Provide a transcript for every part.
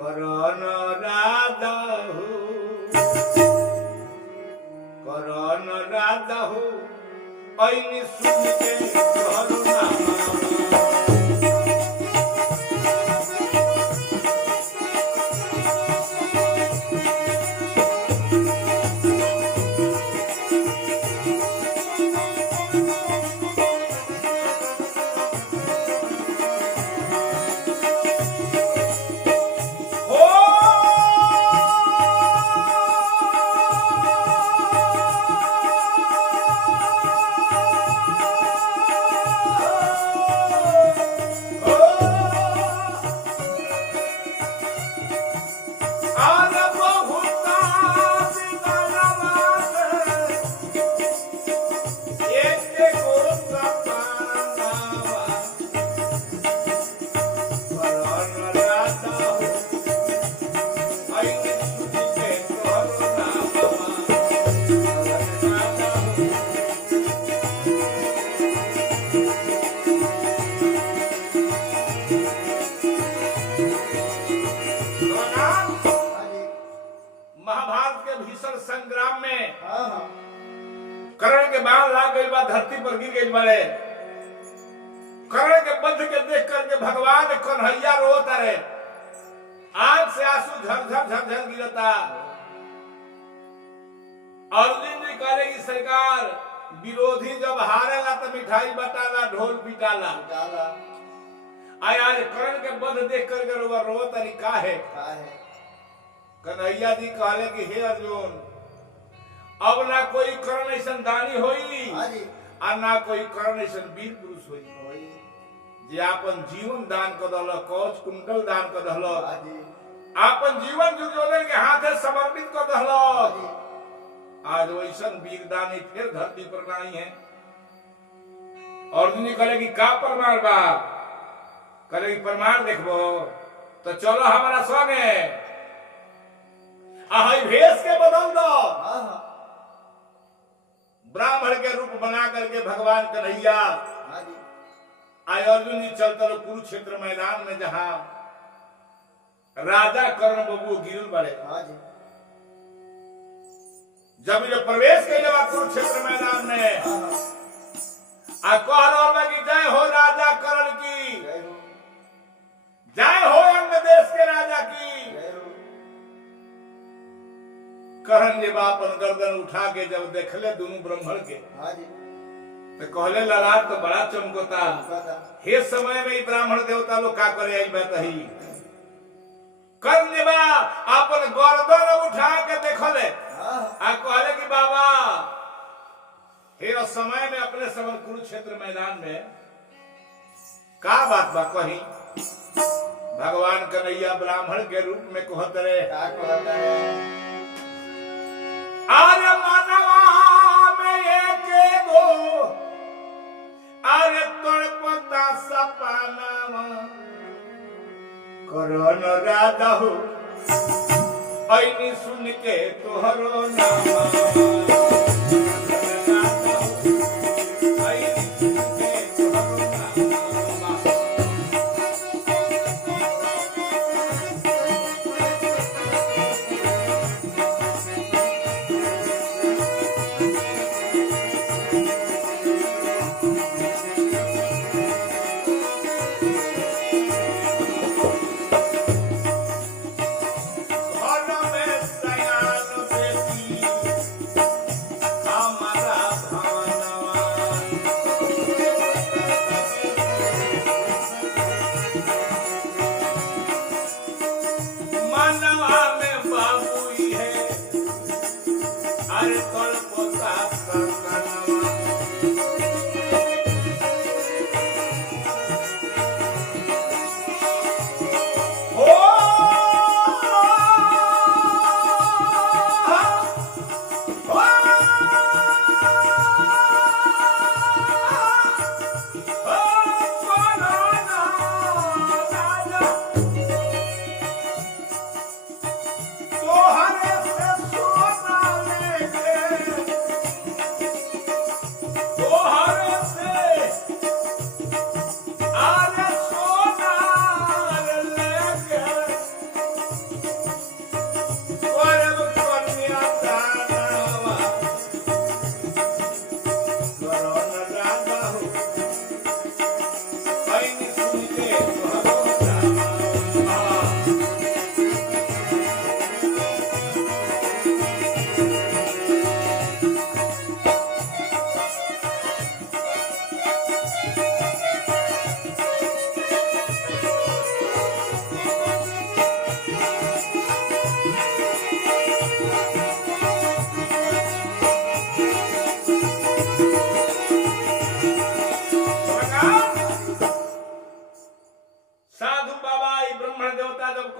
करण राधा हो, करण राधा हो, ऐनी सुन के तोहरो नाम। संग्राम में कर्ण के बाण लाग गई बा, धरती पर गिर गई बारे। कर्ण के बंध के देख करके भगवान कन्हैया रोता रहे, आंख से आंसू झरझर झरझर गिरता। अर्जुन जी कहे कि सरकार, विरोधी जब हारेला तो मिठाई बटाला, ढोल पिटाला। आज कर्ण के बंध देख करके रो तरीका है। कन्हैया जी कहले कि हे अर्जुन, अब ना कोई कर्ण ऐसन दानी होई और ना कोई कर्ण ऐसन वीर पुरुष होई जे आपन जीवन दान कर दल, कवच कुंडल दान कर दल, आपन जीवन दुर्योधन के हाथे समर्पित कर दल। आज वैसन वीर दानी फिर धरती पर नहीं है। अर्जुन जी कहले कि का प्रमाण बा? कहले कि प्रमाण देखबो तो चलो हमारा संगे, भेष के बदल दो। ब्राह्मण के रूप बना करके भगवान कन्हैया आय अर्जुन जी चलते रहो कुरुक्षेत्र मैदान में, जहां राजा कर्ण बबू गिरल बड़े। जब ये प्रवेश कैले बा कुरुक्षेत्र मैदान में, आ कह रहा कि जय हो राजा कर्ण की, जय हो अंग देश के राजा की। कर्ण जब अपन गर्दन उठा के जब देखले दोनों ब्राह्मण के, तो कहले ललाट तो बड़ा चमकता। हे समय में ब्राह्मण देवता लोग का करे आई बात ही। कर्ण जब अपन गर्दन उठा के देखले आ कहले कि बाबा, हे समय में अपने समर कुरुक्षेत्र मैदान में का बात बा कही। भगवान कन्हैया ब्राह्मण के रूप में कहत रहे, अरे मनवा में एक गो अरे तड़पता सपनावा, करण राधा हो, ऐनी सुन के तोहरो नाम।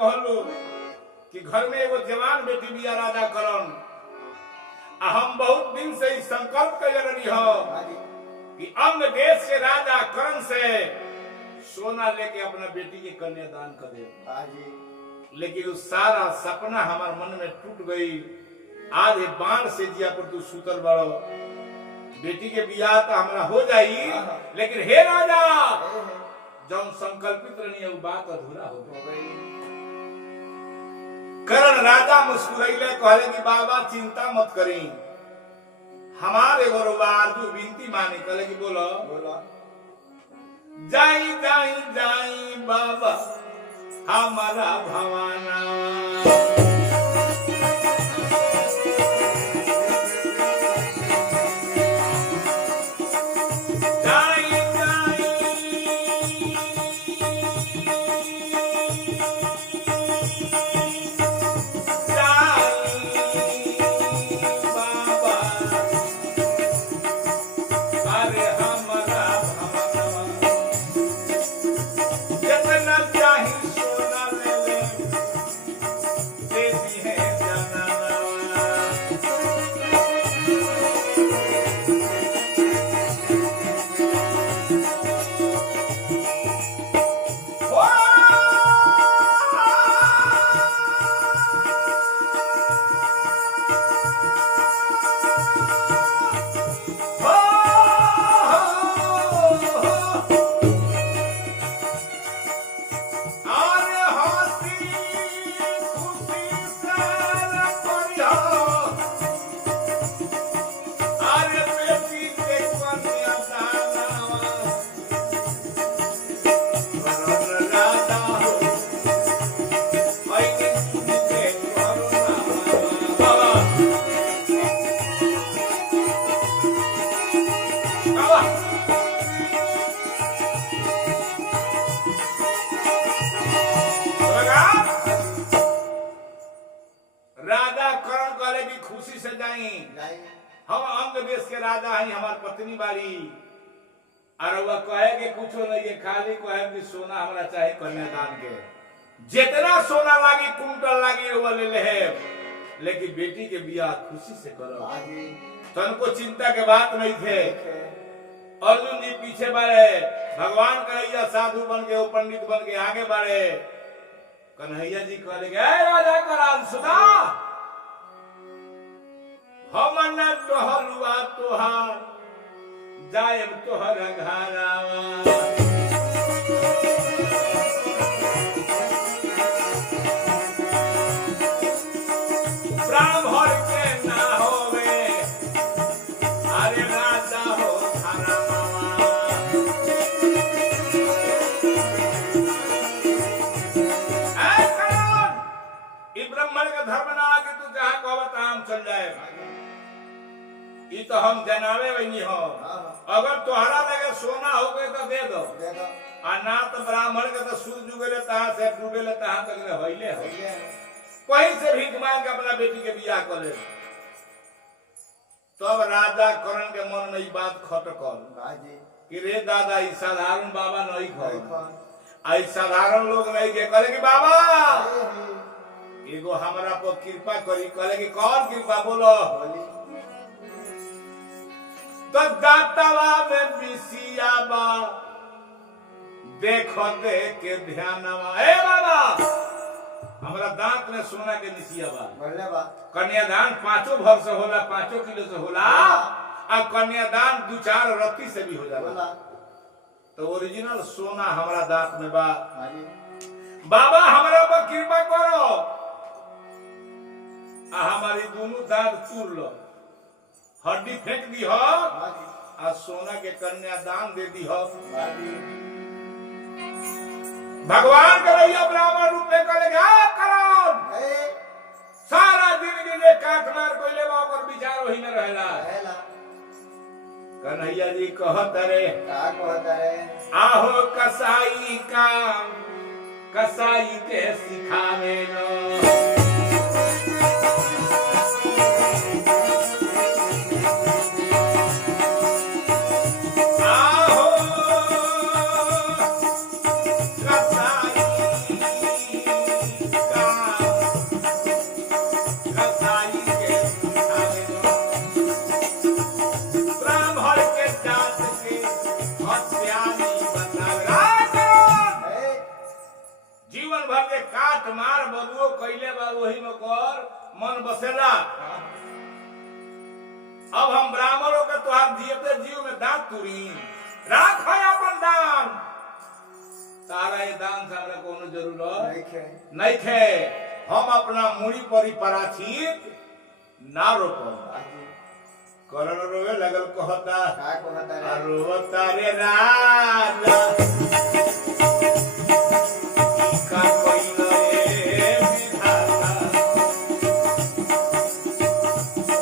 कहलो कि घर में एगो जवान बेटी बिया राजा करण आ हम बहुत दिन से ई संकल्प कर रही हो कि अंग देश के राजा करण से सोना लेके अपना बेटी के कन्यादान कर दे। लेकिन उस सारा सपना हमारे मन में टूट गई। आज बाण से जिया पर तू सुतल बड़ो, बेटी के बियाह तो हमारा हो जाई, लेकिन हे राजा जब संकल्पित रहनी है वो बात अधूरा हो गई। करण राजा मुस्कुराइले कहले कि बाबा चिंता मत करी, हमारे आरजू विनती मानी। कहले कि बोलो जाई जाई जाई बाबा हमारा भवाना, हम अंग देश के राजा हैं, हमार पत्नी बारी और वह कहे के कुछो नहीं है, खाली कहे कि सोना हमरा चाहे कन्यादान के, जितना सोना लागी कुंटल लागी वो ले ले, लेकिन बेटी के बियाह खुशी से करो। तनको चिंता के बात नहीं थे। अर्जुन जी पीछे बढ़े, भगवान कन्हैया साधु बन के, पंडित बन के आगे बढ़े। कन्हैया जी कहले राजा करान सुना, हम न टहलुआ तोहार जायब तोहर घरावा, ब्राह्मण के ना होवे अरे राजा हो घरावा। ई ब्राह्मण के धर्म ना आके तू जहाँ कहबत हम चल जाए, ये तो हम जनावे वही हो। अगर तोहरा लगे सोना हो गए तो दे दो, और ना तो ब्राह्मण के तो सूरज उगेले तहाँ से डूबेले तहाँ तक होइले हो, कहीं से भीख मांग के अपना बेटी के बियाह कर ले। तब राजा करण के मन में ये बात खटकल कि रे दादा ये साधारण बाबा नहीं खा, आई साधारण लोग नहीं के कहले कि बाबा एगो हमरा पर कृपा करी। कहले कि कौन कृपा बोलो? तो दातावा में बिसिया बा देखो देख के ध्यानवा, ए बाबा हमरा दांत में सोना के निसिया बा, कन्यादान 5 भर से होला, 5 किलो से होला, और कन्यादान 2-4 रत्ती से भी हो जाला। तो ओरिजिनल सोना हमरा दांत में बा, बाबा हमरा पर कृपा करो, हमारी दोनों दांत तोड़ लो, हड्डी फेंक दी हो और सोना के कन्यादान दे दी हो। भगवान कन्हैया ब्राह्मण रूप में करेगा करण, सारा जिंदगी ले काट मार कोई ले पर विचार वही में रहेला। कन्हैया जी कहत रे आहो कसाई का कसाई के सिखावे न, जीवन भर के काट मार बबुओ कैले बा वही में कर मन बसेला। अब हम ब्राह्मणों के तुहार जीते जीव में दांत तुरी राख है अपन दान। तारा ये दान से हमरा कोनो जरूरत नहीं खे। हम अपना मुड़ी परी पराचित ना रोको। करण रोवे लगल कहता रोता रे राजा का कोई रे विधाता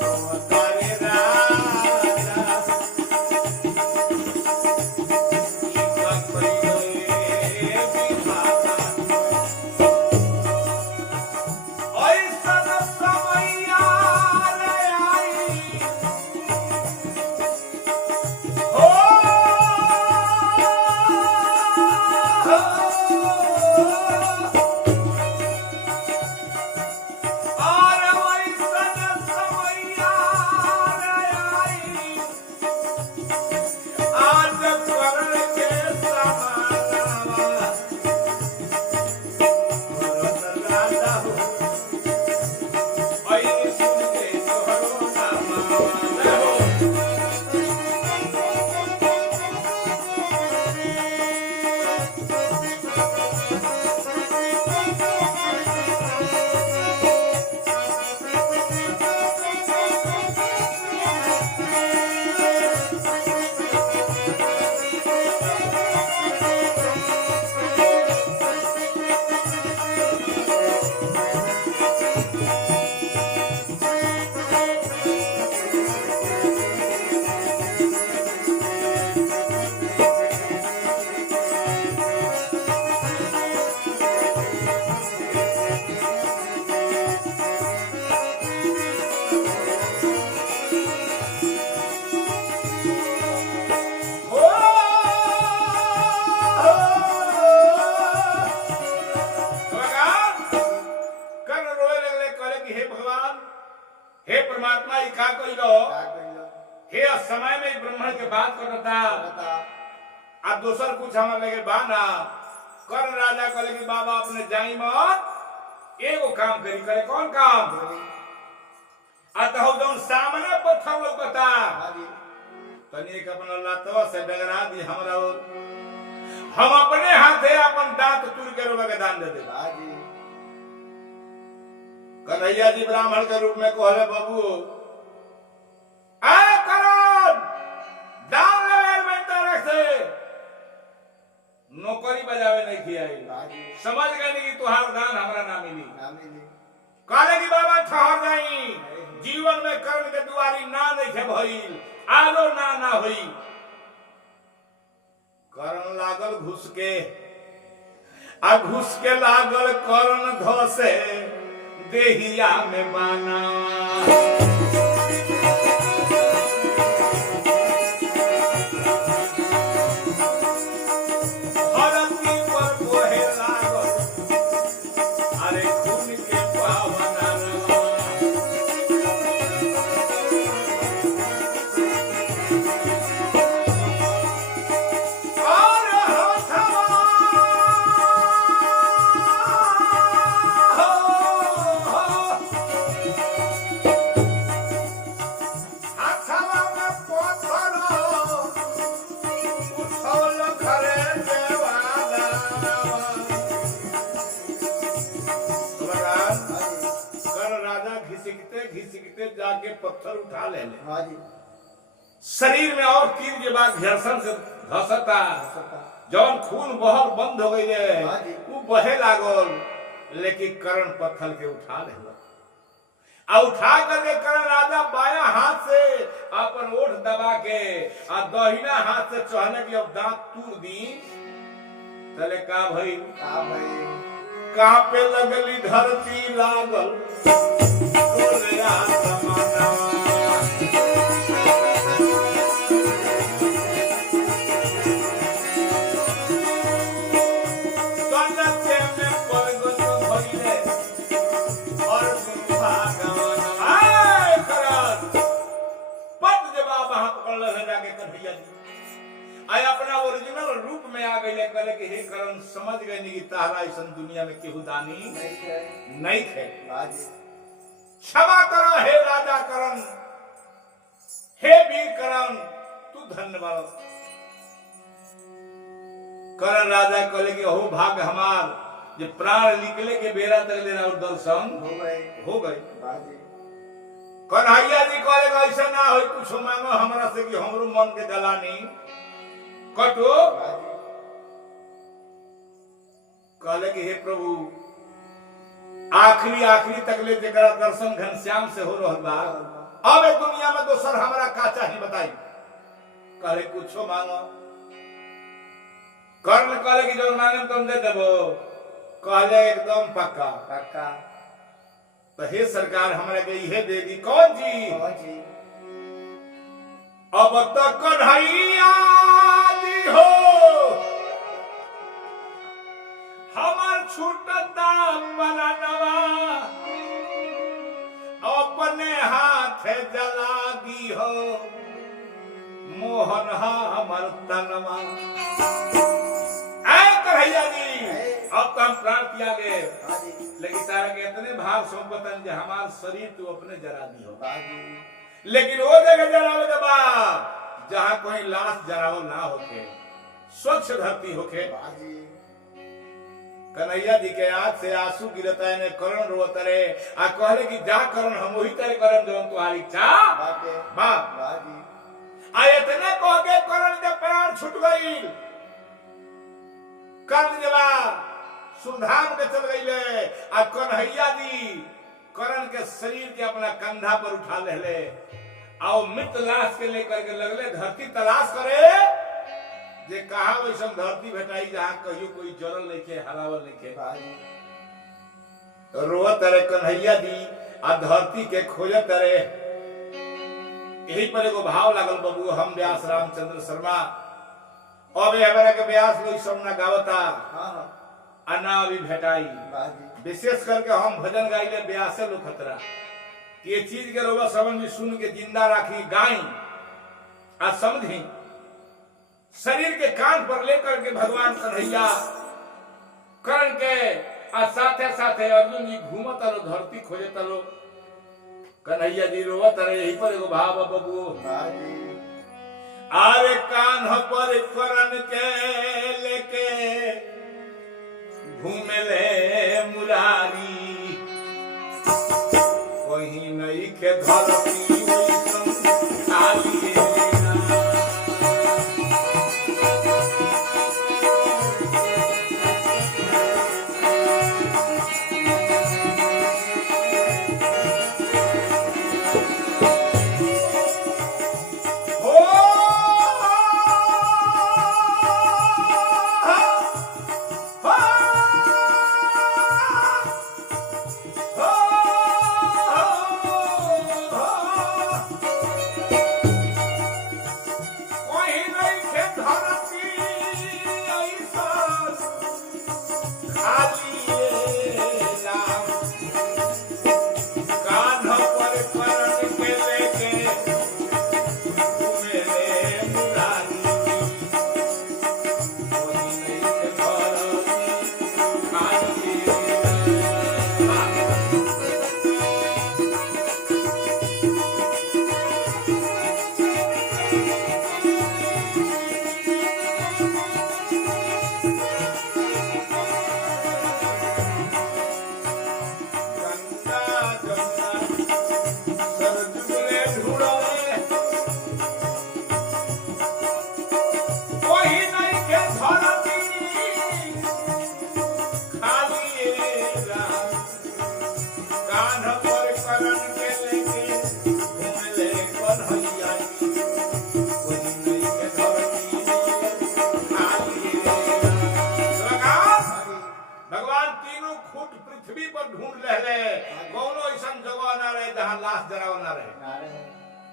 रोता रे राजा का कोई रे विधाता। ऐसा समैया रे आई हे समय में ब्राह्मण के बात करता अब दोसर कुछ हमारे लगे बाना कर्ण राजा कहले कि बाबा अपने जाई मत एगो काम करी करे। कौन काम? अतः जौन सामने पत्थर लौकता तनी एक अपना लातवा से डगरा दी हमरा हम अपने हाथे अपन दांत तुर के रोबा के दान दे दे। कन्हैया जी ब्राह्मण के रूप में कहले बाबू आए करण दान लेवे में तरह से नौकरी बजावे नहीं किया समझ गए कि तुहार दान हमरा ना मिली। कहले कि बाबा ठहर जाई जीवन में कर्ण के दुआरी ना नहीं खे भइल आलो ना होई। कर्ण लागल घुस के लागल कर्ण धसे देहिया में बाना। जाके पत्थर उठा ले शरीर में और तीर के बाद घर्षण से धसता जौन खून बहल बंद हो गई वो बहे लागल लेकिन कर्ण पत्थर के उठा ले उठा करके कर्ण राजा बाया हाथ से अपन ओठ दबा के और दाहिना हाथ से चहने की अब दांत तूर दी तले का भाई कहाँ पे लगली धरती लागल अपना ओरिजिनल रूप में आ गए कहले कि हे करण समझ गए कि तारा ऐसा दुनिया में केहू दानी नहीं थे। क्षमा करो हे राजा करण, हे वीर करण, तू धन्यवाद। करण राजा कहले कि हो भाग्य हमार जे प्राण निकले के बेरा तक लेना और दर्शन हो गए। कन्हैया जी कहले ऐसा ना हो, कुछ मांगो हमरा से कि हमरो मन के जलानी कटो। कहले कि हे प्रभु आखिरी तक ले जरा दर्शन घनश्याम से हो रहल बा, अब दुनिया में दोसर हमरा का चाहिए बताई। कहले कुछो मांगो। कर्ण कहले कि जो मांगे तुम दे देबो। कहले एकदम पक्का। तो हे सरकार हमरा के इहे दे दी। कौन जी? अब तक कन्हैया जी हो हमार छूटता बनानवा, अपने हाथ जला दी हो मोहन हमर तनवा। कन्हैया जी अब तो हम प्राण किया गए, लेकिन तारा के इतने भाव सौंपतन जे हमार शरीर तू अपने जरा दी हो। लेकिन वो जगह जरावे के बाद जहां कोई लाश जरावल ना होके, स्वच्छ धरती होके। कन्हैया जी के आंख से आंसू गिरता है, करण रोत रे। आ कहले कि जा करण हम वही तरह करम जो तुम्हारी इच्छा बा। आ इतने कह के करण के प्राण छूट गई। कर्ण जवाब सुधाम के चल गईले। आ कन्हैया जी करण के शरीर के अपना कंधा पर उठा ले आओ मृत लाश के लेकर के लगले धरती तलाश करे जे कहा वैसा धरती भेटाई जहां कहियो कोई जरल नहीं के हरावल नहीं के। रोवत रे कन्हैया जी आ धरती के खोजत रे। यही पर एगो भाव लागल बबू हम व्यास रामचंद्र शर्मा। अब हमरा के व्यास लोग सब ना गावता अन्ना अभी भेटाई। विशेष करके हम भजन गाइले व्यासे लोग खतरा कि ये चीज के रोबा समझ में सुन के जिंदा राखी गाई आ समझी। शरीर के कान पर लेकर के भगवान कन्हैया करण के आ साथे साथे अर्जुन जी घूमत लो धरती खोजत लो। कन्हैया जी रोवत रहे। यही पर एगो भाव बबू आरे कान पर करण के लेके घूमेले मुरारी, वही नहीं के धरती खाली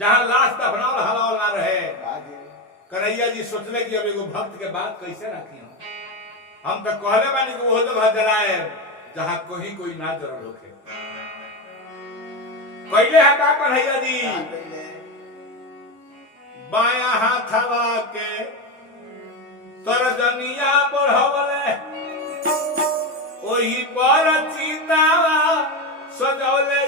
जहां लाश दफनावल हलावल ना रहे। कन्हैया जी सोचले कि अब एगो भक्त के बात कैसे रखी हम तो कहले बानी कि वो जगह जलाए जहां कोई ना जरूर होखे। पहले है का कन्हैया जी बाया हाथवा के तरजनिया बढ़वले वही पर चितावा सजौले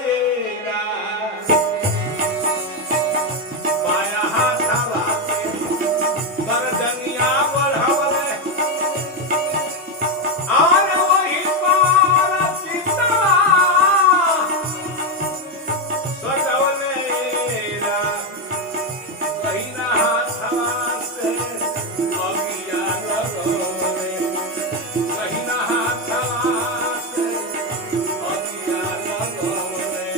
बाया हाथवा मर्दनिया बढ़वले और वही पर चितावा सजौले कहिना हाथवा से अगिया लगौले कहिना हाथवा से अगिया लगौले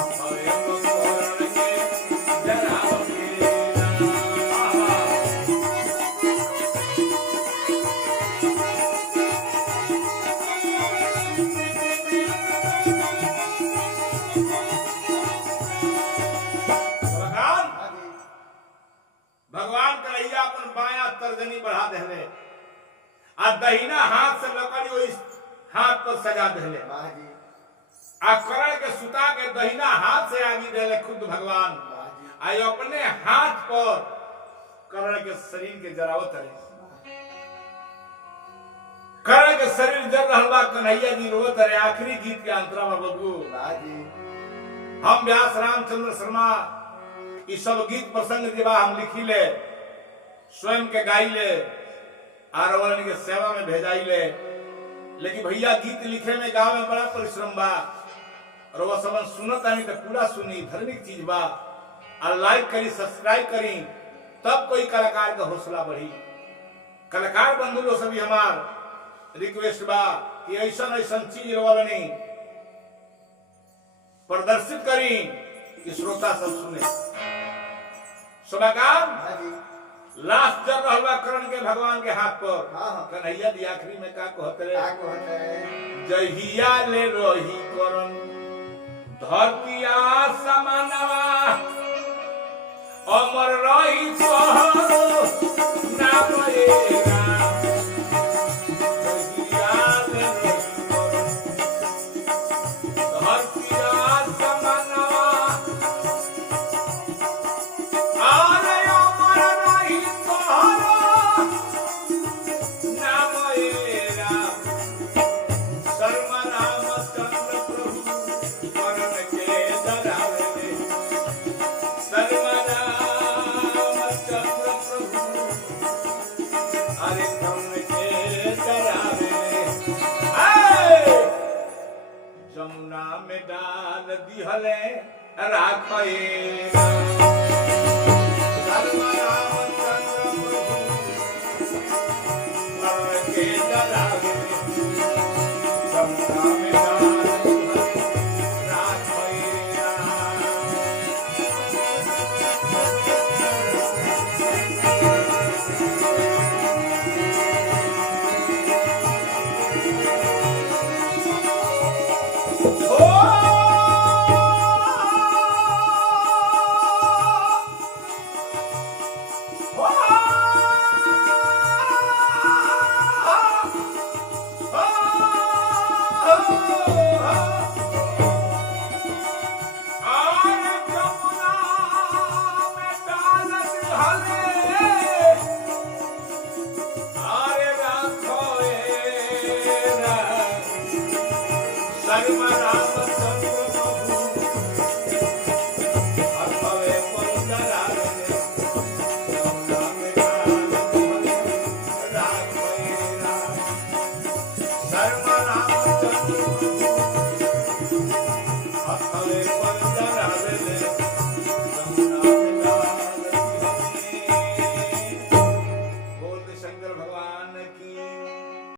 अपने मकोरण के जरावले भगवान कन्हैया अपन बाया तर्जनी बढ़ा देले आ दहिना हाथ से लकड़ी ओइ हाथ पर सजा देले आ करण के सुता के दहिना हाथ से आगी देले खुद भगवान आ अपने हाथ पर करण के शरीर के जरावत रहे करण के शरीर जर रहल बा कन्हैया जी रोवत रहे आखिरी गीत के अंतरा में बबू हम व्यास रामचंद्र शर्मा ई सब गीत प्रसंग दिवा हम लिखी ले स्वयं के गाई ले आरवरण के सेवा में भेजाई ले लेकिन भैया गीत लिखे में गाँव में बड़ा परिश्रम बा और वो सब सुनत आनी तो पूरा सुनी धार्मिक चीज बा और लाइक करी सब्सक्राइब करी तब कोई कलाकार का हौसला बढ़ी कलाकार बंधु लोग सभी हमार रिक्वेस्ट बा कि ऐसा ऐसा चीज रोवलनी प्रदर्शित करी कि श्रोता सब सुने सभाकार लास्ट जब रहवा करण के भगवान के हाथ पर कन्हैया दी आखिरी में का कहते जहिया ले रही करण धरतिया समानवा अमर रही सोहरो नाम एरा जहिया ले रही करण धरतिया समानवा आरे अमर रही सोहरो नाम एरा शर्म रामचंद्र प्रभु करण के जरावले शर्म रामचंद्र प्रभु अरे करण के जरावले जमुना में डाल दिहले राखएगा शर्म रामचंद्र प्रभु करण के जरावले जमुना में डाल दिहले राखएगा Sarma